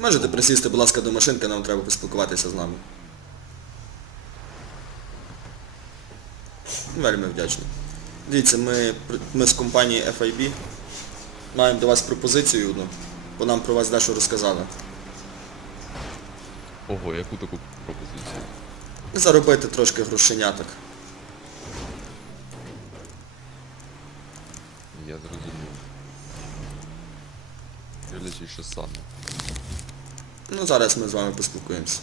Можете присісти, будь ласка, до машинки, нам треба поспілкуватися з нами. Вельми вдячний. Дивіться, ми, ми з компанії FIB маємо до вас пропозицію одну, бо нам про вас дещо розказали. Ого, яку таку пропозицію? Заробити трошки грошеняток. Я зрозумів. Дивлячись, що саме. Ну зараз ми з вами поспілкуємося.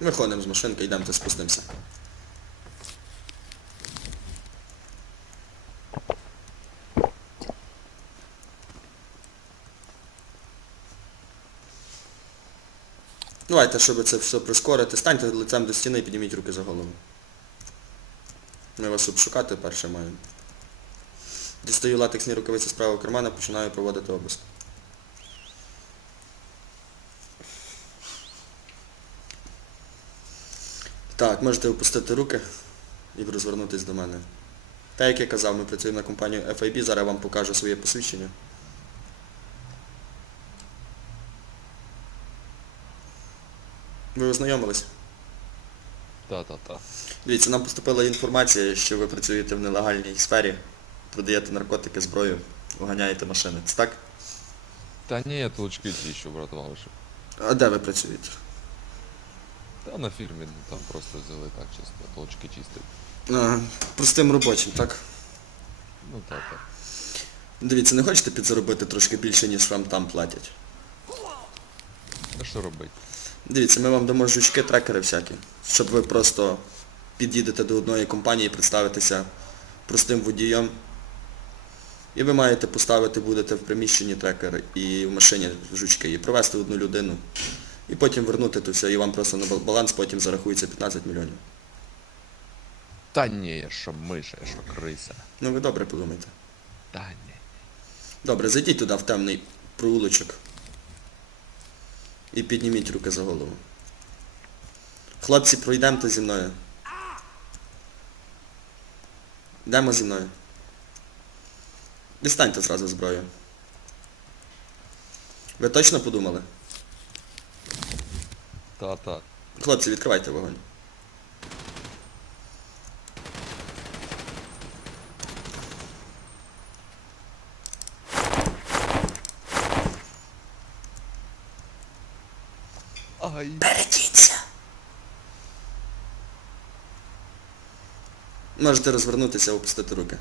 Виходимо з машинки, йдемте спустимося. Давайте, щоб це все прискорити, станьте лицем до стіни і підніміть руки за голову. Ми вас обшукати перше маємо. Дістаю латексні рукавиці з правого кармана, починаю проводити обиск. Так, можете опустити руки і розвернутися до мене. Так як я казав, ми працюємо на компанію FIB, зараз я вам покажу своє посвідчення. Ви ознайомились? Та-та-та. Дивіться, нам поступила інформація, що ви працюєте в нелегальній сфері, продаєте наркотики, зброю, оганяєте машини. Це так? Та ні, толчки ті, що ваші. А де ви працюєте? Та на фірмі ну, там просто взяли так чисто, толчки чистить. А, простим робочим, так? Ну так, так. Дивіться, не хочете підзаробити трошки більше, ніж вам там платять? А що робить? Дивіться, ми вам дамо жучки, трекери всякі, щоб ви просто під'їдете до одної компанії, представитеся простим водієм. І ви маєте поставити, будете в приміщенні трекер і в машині жучки, і провести одну людину. І потім вернути то все, і вам просто на баланс потім зарахується 15 мільйонів. Та ні, я що миша, я що криса. Ну ви добре подумайте. Та ні. Добре, зайдіть туди в темний проулочок. І підніміть руки за голову. Хлопці, пройдемте зі мною. Йдемо зі мною. Дістаньте зразу зброю. Ви точно подумали? Та-та. Хлопці, відкривайте вогонь. Ай. Берегіться! Можете розвернутися, опустити руки.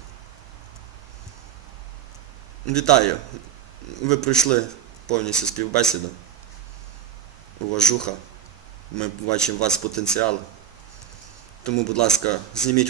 Вітаю. Ви пройшли повністю співбесіду. Уважуха. Ми бачимо у вас потенціал. Тому, будь ласка, зніміть